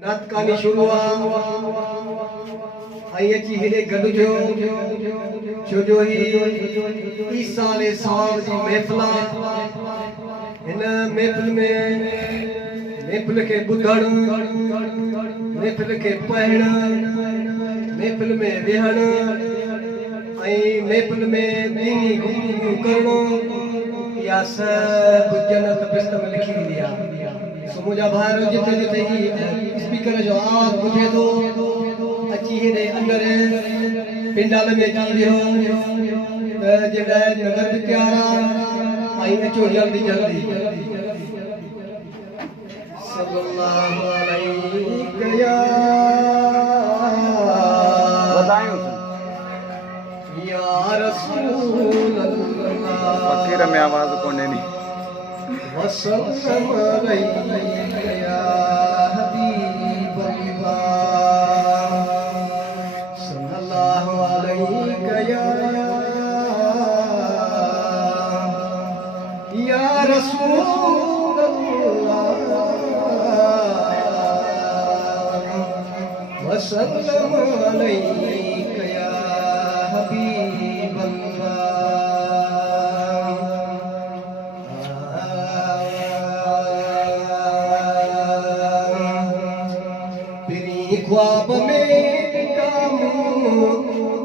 नात कहानी शुरू आई अची हेॾे गॾु थियो छो जो ही ईसा अले सवाब जी महफ़िल हिन महफ़िल में महफ़िल खे ॿुधण महफ़िल खे पढ़ण महफ़िल में वेहण ऐं महफ़िल में दीनी गुफ्तगू करणो इहा सभु जन्नत बिस्त में लिखी वेंदी आहे। सो मुंहिंजा भाइर जिथे जिथे ही स्पीकर जो आवाज़ ॿुधे थो अची हेॾे अंदरि पिंडाल में अची वियो त जॾहिं नगर बि तयारु आहे ऐं अचो जल्दी जल्दी सल्लल्लाहु अलैहि या रसूल अल्लाह फकीर में आवाज कोने नी वसल्लम अलैहि या हबीब अल्लाह सल्लल्लाहु अलैहि या रसूल अल्लाह वसल्लम अलैहि या हबीब अल्लाह ख्वाब में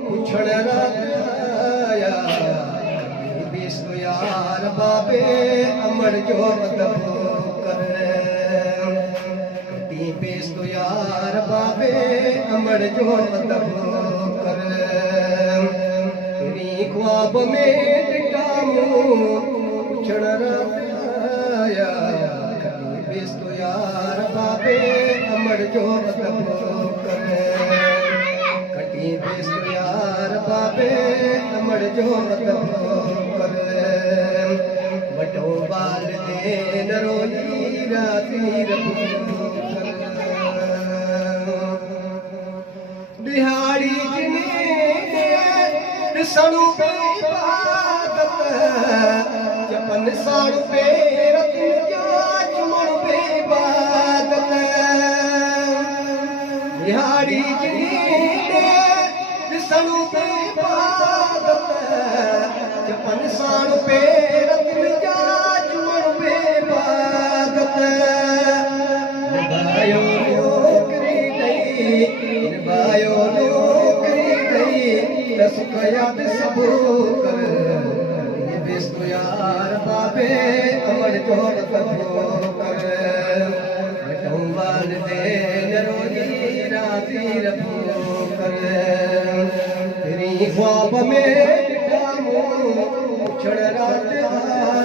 पुछड़ आया बेसो यार बाबे अमर जो मदद कर बेसो यार बाबे अमर जो मदद कर ख्वाब में पुछड़ आया बेसो यार बाबे अमर जो मदद कटी बेसो यार बाबे अमर जो मदद कर वठो बाल दे नरोई राती रबू कर दिहाड़ी जिने ॾिसणु पे इबादत जपन साड़ू पे रतन जा चुमण पे इबादत दिहाड़ी जिने ॾिसणु पे इबादत जपन साड़ू पे रतन जा चुमण पे इबादत निभायो नौकरी ॾई सुख याद सबो कर बेसो यार बाबे अमर जो कबो कर वठूं वाल दे नरोजी राती रबो कर तेरी ख्वाब में ॾिठामो पुछड़ रात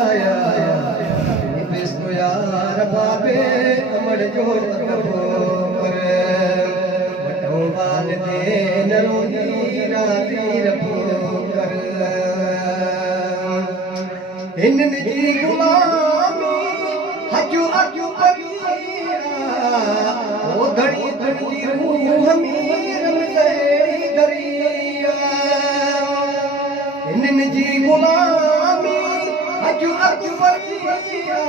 आया बेसो यार बाबे अमर जो कबो कर वठूं वाल दे नरोजी राती रबो कर हिननि जी गुलामी हजू हजू कबीरा ओ धड़ी धड़ी रूह मीर मेरी दरिया हिननि जी गुलामी हजू हजू कबीरा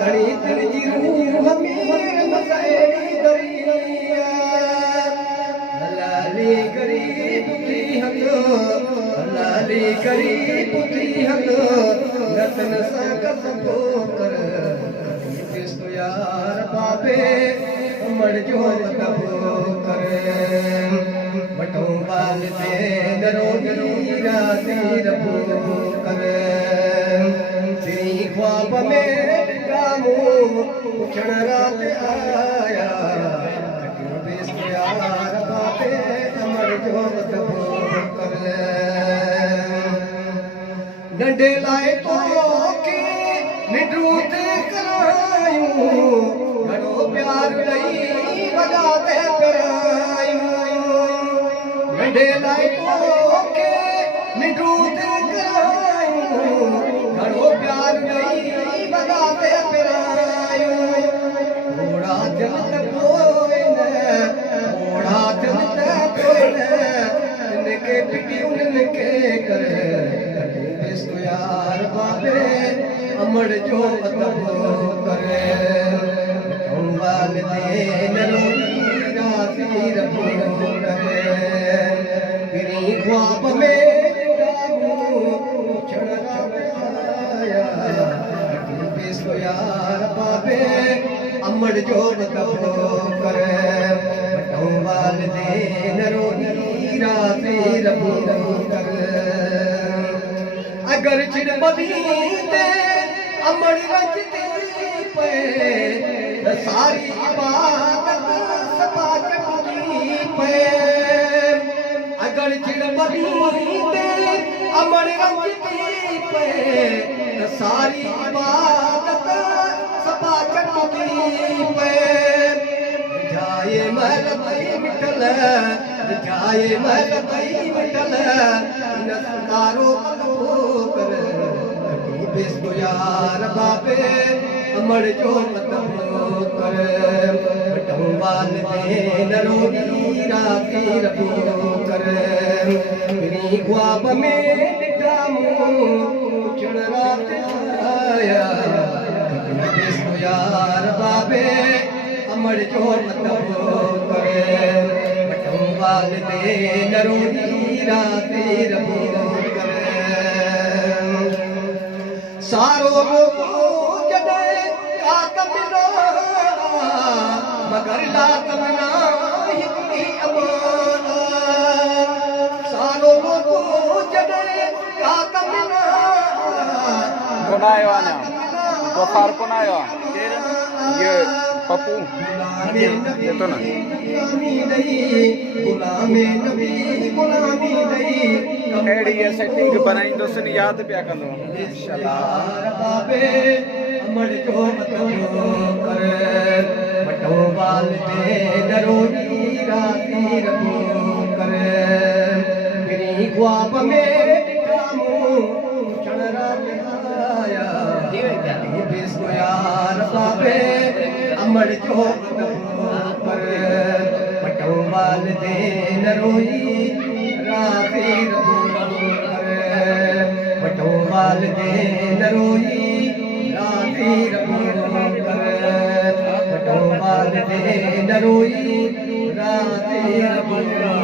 धड़ी धड़ी रूह मीर मेरी दरिया लाली गरीब थी हलो लाली गरीब थी हलो रतन संगत को कर बेसो यार बाबे अमर जो तबो कर वठो बाल दे नरोजी राती रबो कर तेरी ख्वाब में ॾिठामो पुछड़ रात आया बेसो यार बाबे अमर जो तबो कर नंढे लाए तो के निडरूत करायूं घणो प्यार ॾई वॾा ते करायूं नंढे लाए तो के निडरूत करायूं घणो प्यार ॾई वॾा ते करायूं थोड़ा दिल त पोइ थोड़ा दिल त पोइ इनके पिटी उनके करे बेसो यार बाबे अमर जो तबो करे वाल दे रबो करे गिरी ख्वाब में गामू चढ़ा आया बेसो यार बाबे अमड़ जो दबो करे बटो वाल दे नरोनी राती रबो करे अगर चिड़ बदी दे अमड़ रजती पे सारी इबादत सपा चटनी पे अगर चिड़ बदी दे अमड़ रजती पे सारी इबादत सपा चटनी पे जाए महल तई मिटल जाए महल तई मिटल नस्कारो कर बेसो यार बाबे अमड़ जो मतबो कर बटो वाल दे नरोगी राती रबो कर गिरी ख्वाब में ॾिठामूं चढ़ रात आया बेसो यार बाबे अमड़ जो मतबो कर बटो वाल दे नरोगी राती रबो कर सारो जॾे कात मिलो मगर लात मना हिकड़ी अमाना सारो जॾे कात मिलो कौन आयो आना गफार कौन आयो ये पप्पू ये तो ना एड़ी ये सेटिंग बनाई दोस्तन याद पिया कंदो बाबे अमड़ जो मतबो करे बटो वाल दे नरोगी राती रबो करे गिरी ख्वाब में ॾिठामूं चढ़ रात आया बेसो यार बाबे अमड़ जो मतबो करे बटो वाल दे नरोगी राती रबो करे बटो वाल दे नरोई राती रबो करे बटो वाल दे नरोई राती रबो करे